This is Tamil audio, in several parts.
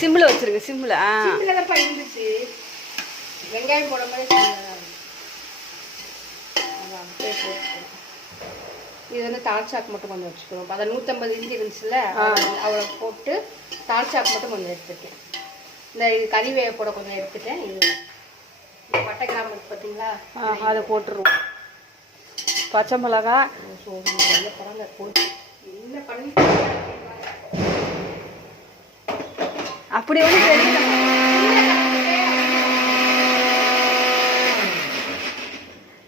சிம்மில் வச்சிருங்க சிம்மில் ஆ. சிம்பிளா தான் இருந்துச்சு. வெங்காயம் போட மாதிரி. இது வந்து தால்சாக்கு மட்டும் கொஞ்சம் வச்சுக்கிறோம் அதை நூற்றம்பது இஞ்சி இருந்துச்சுல்ல அவளை போட்டு தால்சாக்கு மட்டும் கொஞ்சம் எடுத்துட்டேன் இந்த இது கறி வேக போட கொஞ்சம் எடுத்துட்டேன் இது பட்டை கிராம்பு இருக்கு பார்த்தீங்களா ஆ அதை போட்டுருவோம். பச்சை மிளகா. என்ன பண்ணி அப்படி தெரியல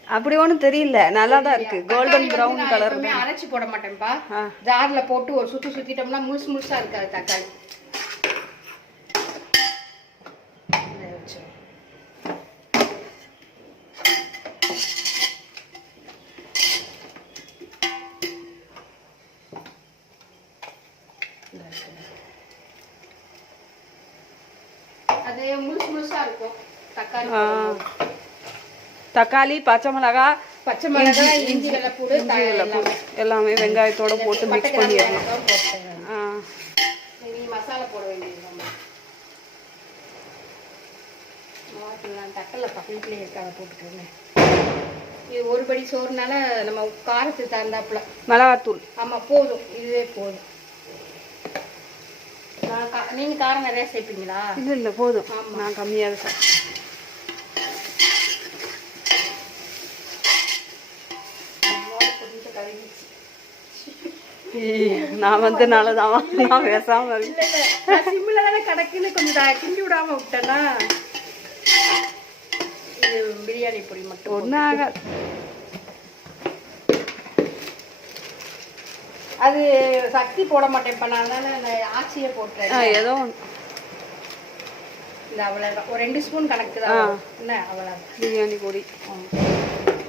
அப்படி ஒன்றும் தெரியல. நல்லா தான் இருக்கு. கோல்டன் ப்ரௌன் கலர் அரைச்சி போட மாட்டேன்ப்பா. ஜார்ல போட்டு ஒரு சுத்து சுத்திட்டோம்னா முழுசு முழுசா இருக்காது தக்காளி. இருக்கும். தக்காளி பச்சை மிளகா பச்சை மிளகாய் இஞ்சி வெள்ளைப்பூடு எல்லாமே. வெங்காயத்தோட போட்டு மிக்ஸ் ஆ. நீ மசாலா போட வேண்டியது தட்டல பக்கத்துலேயே இருக்காங்க போட்டுக்கிறேன் இது ஒரு படி சோறுனால நம்ம காரத்துக்கு தகுந்தாப்புல. மிளகாத்தூள். ஆமாம் போதும். இதுவே போதும். நீங்கள் காரம் நிறையா சேர்ப்பீங்களா? இல்லை இல்லை போதும். நான் கம்மியாக கொஞ்சம் கருகிச்சு நான் வந்து நல்லதான் நான் பேசாம இருக்கேன் சிம்மில் தானே கிடக்குன்னு கொஞ்சம் கிண்டி விடாம விட்டேன்னா இது பிரியாணி பொடி மட்டும் ஒன்றும் ஆகாது அது சக்தி போட மாட்டேன் இப்போ நான் அதனால அந்த ஆச்சியை போட்டேன். ஏதோ இந்த அவ்வளோதான் ஒரு ரெண்டு ஸ்பூன் கணக்கு தான். என்ன அவ்வளோதான் பிரியாணி பொடி.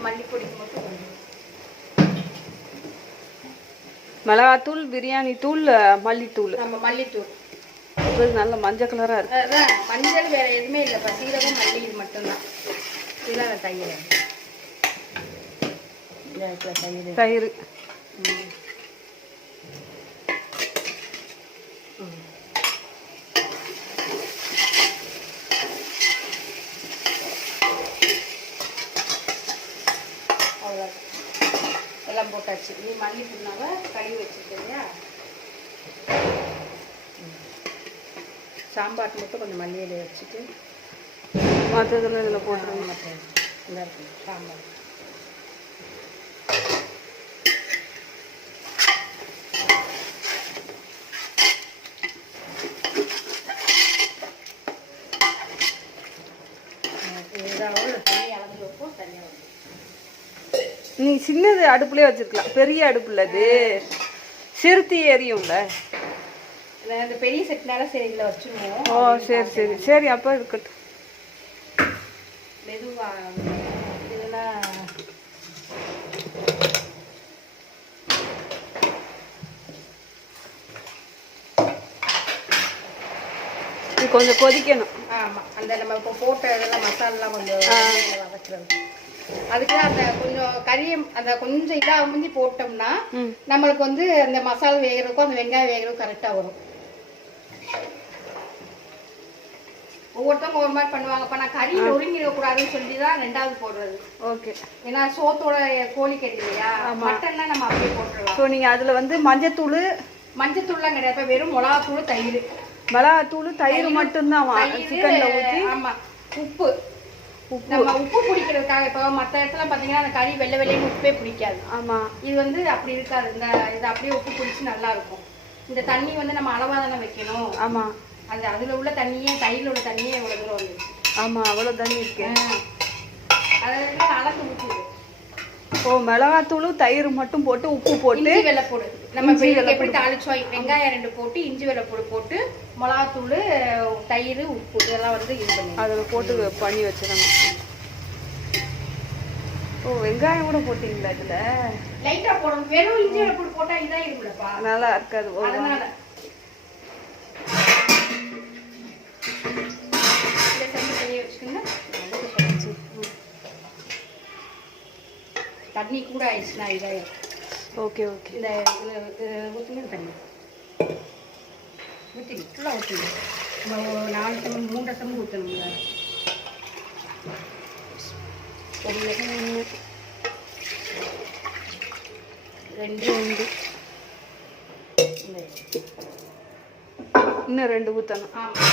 மல்லிப்பொடிக்கு மட்டும். மிளகாத்தூள் பிரியாணி தூள் மல்லித்தூள். நம்ம மல்லித்தூள். இது நல்ல மஞ்சள் கலராக இருக்கு. அதான் மஞ்சள் வேற எதுவுமே இல்லைப்பா சீரகம் மல்லி இது மட்டும்தான். இதுதான் தயிர் தயிர். தயிர். ம். அவ்வளோதான் எல்லாம் போட்டாச்சு நீ மல்லி புண்ணாவை கழுவி வச்சுருக்கியா சாம்பார் மட்டும் கொஞ்சம் மல்லி இலையை வச்சுட்டு மற்றதில் இதில் போட்டுருங்க. மற்ற இந்த சாம்பார் ஏதாவது தண்ணி அளந்து வைப்போம் தனியாக வந்து நீ சின்னது அடுப்புலேயே வச்சிருக்கலாம். பெரிய அடுப்புல அது. சிறுத்தி எரியும்ல. இந்த பெரிய செட்னால சரி இதில் வச்சுருவோம். ஓ சரி சரி. சரி அப்போ இருக்கட்டும். மெதுவா இல்லைன்னா இது கொஞ்சம் கொதிக்கணும். ஆமாம் அந்த நம்ம இப்போ போட்ட இதெல்லாம் மசாலாலாம் கொஞ்சம் வதக்குறது. அதுக்கு அந்த கொஞ்சம் கறியை அந்த கொஞ்சம் இதாக முந்தி போட்டோம்னா நம்மளுக்கு வந்து அந்த மசாலா வேகிறதுக்கும் அந்த வெங்காயம் வேகிறதுக்கும் கரெக்டாக வரும். ஒவ்வொருத்தவங்க ஒரு மாதிரி பண்ணுவாங்க. இப்போ நான் கறி நொறுங்கிடக்கூடாதுன்னு சொல்லி தான் ரெண்டாவது போடுறது. ஓகே. ஏன்னா சோத்தோட கோழி கறி இல்லையா? மட்டன்லாம் நம்ம அப்படியே போட்டுடலாம் ஸோ நீங்கள் அதில் வந்து மஞ்சத்தூள் மஞ்சத்தூள்லாம் கிடையாது. இப்ப வெறும் மிளகாத்தூள் தயிர். மிளகாத்தூள் தயிர் மட்டும்தான் சிக்கனில் ஊற்றி ஆமா. உப்பு. நம்ம உப்பு பிடிக்கிறதுக்காக இப்போ மற்ற இடத்துல பார்த்தீங்கன்னா அந்த கறி வெள்ளை வெள்ளைன்னு உப்பே பிடிக்காது. ஆமாம் இது வந்து அப்படி இருக்காது. இந்த இது அப்படியே உப்பு பிடிச்சி நல்லா இருக்கும். இந்த தண்ணி வந்து நம்ம அளவாக தானே வைக்கணும். ஆமாம் அந்த அதில் உள்ள தண்ணியே தயிரில் உள்ள தண்ணியே இவ்வளோ தூரம் வந்துச்சு ஆமாம் அவ்வளோ தண்ணி இருக்கு. அதில் அளந்து ஊற்றுது ஓ மிளகாத்தூள் தயிர் மட்டும் போட்டு உப்பு போட்டு இஞ்சி வெள்ளைப்பூடு நம்ம எப்படி தாளிச்சோம்? வெங்காயம் ரெண்டு போட்டு இஞ்சி வெள்ளைப்பூடு போட்டு மிளகாத்தூள் தயிர் உப்பு இதெல்லாம் வந்து இது பண்ணி அதில் போட்டு பண்ணி வச்சிடணும். ஓ வெங்காயம் கூட போட்டிங்களா இதில்? லைட்டா போடணும். வெறும் இஞ்சி வெள்ளைப்பூடு போட்டா இதான் இருக்குல்லப்பா நல்லா இருக்காது. அதனால. தண்ணி கூட ஆயிடுச்சுன்னா இதாயிரும். Okay okay. இந்த இதில் ஊற்றுங்க தண்ணி. ஊற்றிங்க ஃபுல்லாக ஊற்றிங்க நம்ம நாலு டம்ளர் மூன்றரை டம்ளர் ஊற்றணுங்களா ஒன்று ரெண்டு ரெண்டு இன்னும் ரெண்டு ஊற்றணும் ஆமா.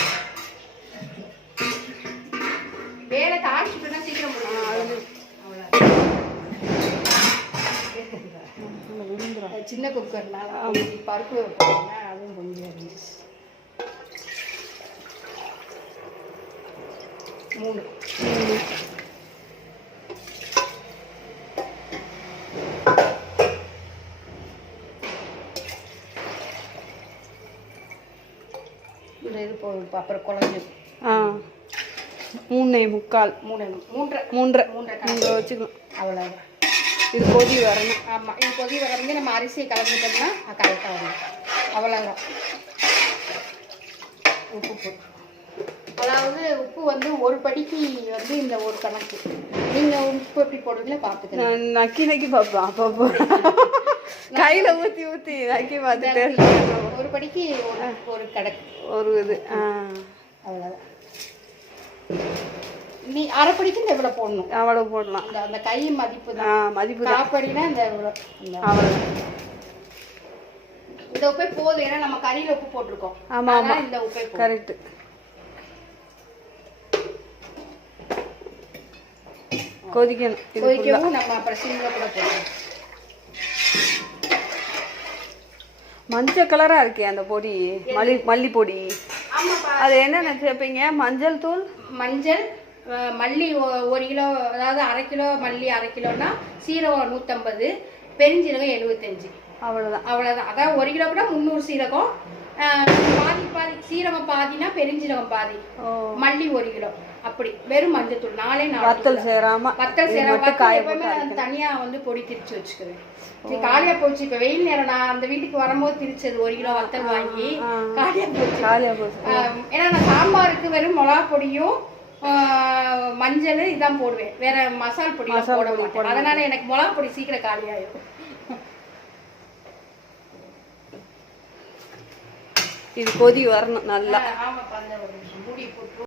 சின்ன குக்கர்னால பருப்பு வைப்பாங்க அதுவும் கொஞ்சம் இருந்துச்சு. மூணு. இந்த இது போ அப்புறம் குழம்பு. ஆ. மூணே முக்கால். மூணு மூன்றரை. மூன்றரை. மூன்றரை மூன்றரை வச்சுக்கணும் அவ்வளோதான் இது கொதி வரணும். ஆமாம் இது கொதி வரமே நம்ம அரிசியை கலந்துட்டோம்னா கரெக்டாக வரும். அவ்வளோதான் உப்பு அதாவது உப்பு வந்து ஒரு படிக்கு வந்து இந்த ஒரு கணக்கு. நீங்கள் உப்பு எப்படி போடுவீங்களோ பார்த்துக்கலாம் நக்கி நக்கி பார்ப்பேன். அப்பப்போ கையில் ஊற்றி ஊற்றி நக்கி பார்த்துட்டே ஒரு படிக்கு ஒரு ஒரு கணக்கு. ஒரு இது. ஆ. அவ்வளோதான் நீ அரை படிக்கு இந்த இவ்வளோ போடணும். அவ்வளோ போடலாம். இந்த அந்த கை மதிப்பு தான். மதிப்பு தான். காப்படினா இந்த இவ்வளோ இந்த. உப்பே போதும். ஏன்னா நம்ம கறியில் உப்பு போட்டிருக்கோம். ஆமா, ஆமா. இந்த உப்பே கரெக்டு கொதிக்கணும். கொதிக்கவும் நம்ம அப்புறம் சிம்மில் கூட போடணும் மஞ்சள் கலரா இருக்கே அந்த பொடி? மல்லி மல்லி பொடி. அது என்னென்ன சேர்ப்பீங்க? மஞ்சள் தூள்? மஞ்சள் மல்லி ஒரு கிலோ அதாவது அரை கிலோ மல்லி அரை கிலோனா சீரகம் நூற்றம்பது பெருஞ்சீரகம் எழுபத்தஞ்சு அவ்வளோதான் அவ்வளோதான் அதான் ஒரு கிலோ கூட முந்நூறு சீரகம். பாதி பாதி சீரகம் பாதினா பெருஞ்சீரகம் பாதி. மல்லி ஒரு கிலோ. அப்படி. வெறும் மஞ்சள் தூள். நாலே நாலு வத்தல் சேராம வத்தல் இது சேர மட்டும் வத்தல் காய எப்பவுமே தனியா வந்து பொடி திரிச்சு வச்சுக்குவேன். காலியா போச்சு. இப்ப வெயில் நேரம் நான் அந்த வீட்டுக்கு வரும்போது திரிச்சது ஒரு கிலோ வத்தல் வாங்கி. காலியா போச்சு. காலியா போச்சு. ஏன்னா நான் சாம்பாருக்கு வெறும் மிளகா பொடியும் மஞ்சள் இதான் போடுவேன். வேற மசால் பொடி போட மாட்டேன். அதனால எனக்கு மிளகா பொடி சீக்கிரம் காலியாயிடும் இது கொதி வரணும் நல்லா. ஆமாப்பா அந்த ஒரு நிமிஷம். மூடி போட்டு.